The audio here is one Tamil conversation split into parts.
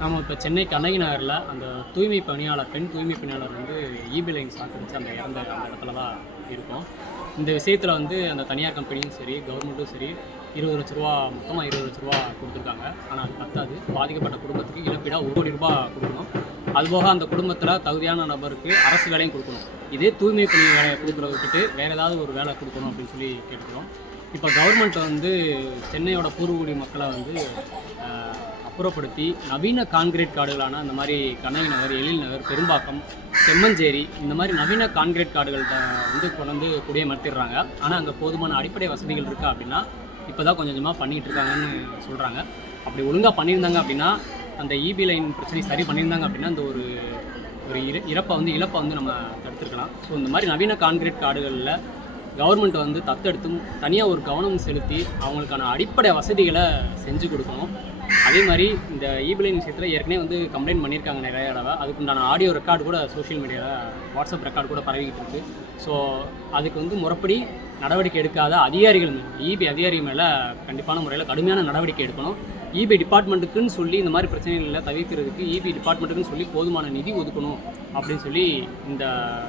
நம்ம இப்போ சென்னை கண்ணகி நகரில் அந்த தூய்மை பணியாளர் பெண் தூய்மை பணியாளர் வந்து ஈபி லைன் சாக்கடிச்சு அந்த இறந்த அந்த இடத்துல தான் இருக்கும். இந்த விஷயத்தில் வந்து அந்த தனியார் கம்பெனியும் சரி கவர்மெண்ட்டும் சரி 20 லட்ச ரூபா மொத்தமாக 20 லட்ச ரூபா கொடுத்துருக்காங்க. ஆனால் அது பத்தாது. பாதிக்கப்பட்ட குடும்பத்துக்கு இழப்பீடாக 1 கோடி ரூபா கொடுக்கணும். அதுபோக அந்த குடும்பத்தில் தகுதியான நபருக்கு அரசு வேலையும் கொடுக்கணும். இதே தூய்மை பணி வேலையை கொடுக்குறத விட்டுட்டு வேறு ஏதாவது ஒரு வேலை கொடுக்கணும் அப்படின்னு சொல்லி கேட்டுக்கிறோம். இப்போ கவர்மெண்ட் வந்து சென்னையோட பூர்வகுடி மக்களை வந்து அப்புறப்படுத்தி நவீன கான்கிரீட் காடுகளான இந்த மாதிரி கண்ணகி நகர், எழில் நகர், பெரும்பாக்கம், செம்மஞ்சேரி இந்த மாதிரி நவீன கான்கிரீட் காடுகள்கிட்ட வந்து கொண்டு வந்து குடியமர்த்திடுறாங்க. ஆனால் அங்கே போதுமான அடிப்படை வசதிகள் இருக்கா அப்படின்னா இப்போ தான் கொஞ்சம் கொஞ்சமாக பண்ணிகிட்டு இருக்காங்கன்னு சொல்கிறாங்க. அப்படி ஒழுங்காக பண்ணியிருந்தாங்க அப்படின்னா அந்த ஈபி லைன் பிரச்சனை சரி பண்ணியிருந்தாங்க அப்படின்னா இந்த ஒரு இழப்பை வந்து நம்ம தடுத்துருக்கலாம். ஸோ இந்த மாதிரி நவீன கான்கிரீட் காடுகளில் கவர்மெண்ட் வந்து தத்தெடுத்தும் தனியாக ஒரு கவனம் செலுத்தி அவங்களுக்கான அடிப்படை வசதிகளை செஞ்சு கொடுக்கணும். அதே மாதிரி இந்த ஈபி லைன் விஷயத்தில் ஏற்கனவே வந்து கம்ப்ளைண்ட் பண்ணியிருக்காங்க நிறைய தடவை. அதுக்குண்டான ஆடியோ ரெக்கார்டு கூட சோஷியல் மீடியாவில் வாட்ஸ்அப் ரெக்கார்டு கூட பரவிக்கிட்டு இருக்குது. ஸோ அதுக்கு வந்து முறைப்படி நடவடிக்கை எடுக்காத அதிகாரிகள் ஈபி அதிகாரிகள் மேலே கண்டிப்பான முறையில் கடுமையான நடவடிக்கை எடுக்கணும். ஈபி டிபார்ட்மெண்ட்டுக்குன்னு சொல்லி இந்த மாதிரி பிரச்சனைகளை தவிர்க்கிறதுக்கு ஈபி டிபார்ட்மெண்ட்டுக்குன்னு சொல்லி போதுமான நிதி ஒதுக்கணும் அப்படின்னு சொல்லி இந்த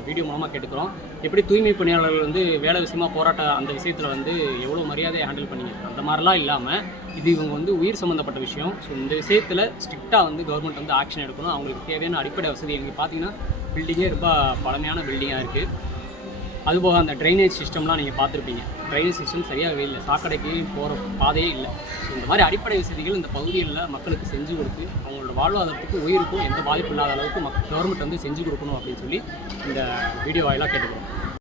வீடியோ மூலமாக கேட்டுக்கிறோம். எப்படி தூய்மை பணியாளர்கள் வந்து வேலை விஷயமாக போராட்ட அந்த விஷயத்தில் வந்து எவ்வளோ மரியாதையை ஹேண்டில் பண்ணிங்க அந்த மாதிரிலாம் இல்லாமல் இது இவங்க வந்து உயிர் சம்மந்தப்பட்ட விஷயம். ஸோ இந்த விஷயத்தில் ஸ்ட்ரிக்டாக வந்து கவர்மெண்ட் வந்து ஆக்ஷன் எடுக்கணும். அவங்களுக்கு தேவையான அடிப்படை வசதி எனக்கு பார்த்தீங்கன்னா பில்டிங்கே ரொம்ப பழமையான பில்டிங்காக இருக்குது. அதுபோக அந்த ட்ரைனேஜ் சிஸ்டம்லாம் நீங்கள் பார்த்துருப்பீங்க. ட்ரைனேஜ் சிஸ்டம் சரியாகவே இல்லை. சாக்கடைக்கு போகிற பாதையே இல்லை. ஸோ இந்த மாதிரி அடிப்படை வசதிகள் இந்த பகுதிகளில் மக்களுக்கு செஞ்சு கொடுத்து அவங்களோட வாழ்வாதாரத்துக்கு உயிருக்கும் எந்த பாதிப்பு இல்லாத அளவுக்கு கவர்மெண்ட் வந்து செஞ்சு கொடுக்கணும் அப்படின்னு சொல்லி இந்த வீடியோ வாயிலாக கேட்டுக்கிறோம்.